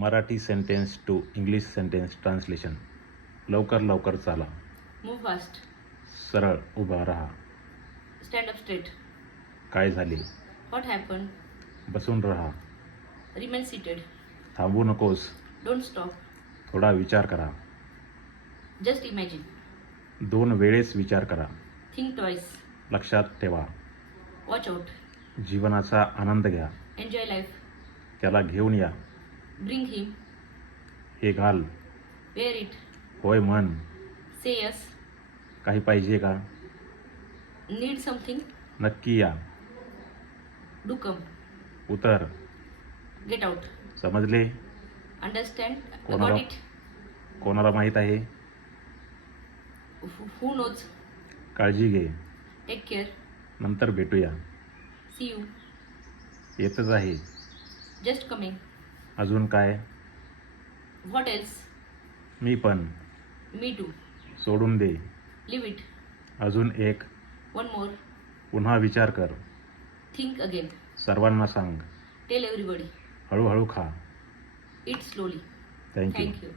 Marathi sentence to English sentence translation. लवकर लवकर चाला. Move fast. सरळ उभा राहा. Stand up straight. काय झाले? What happened? बसून राहा. Remain seated. थांबू नकोस. Don't stop. थोडा विचार करा. Just imagine. 2 वेळेस विचार करा. Think twice. लक्षात ठेवा. Watch out. जीवनाचा आनंद घ्या. Enjoy life. त्याला घेऊन या. Bring him. हे घाल. Wear it. होय म्हण. Say yes. काही पाहिजे का? Need something? नक्की या. Do come. उतर. Get out. समजले? Understand? कोणाला Got it? कोणाला माहीत आहे? Who knows? काळजी घे. Take care. नंतर भेटूया. See you. येतच आहे. Just coming. अजून काय? What else? मी पण. Me too. सोडून दे. Leave it. अजून एक. One more. पुन्हा विचार कर. Think again. सर्वांना सांग. Tell everybody. हळूहळू खा. Eat slowly. Thank you. Thank you.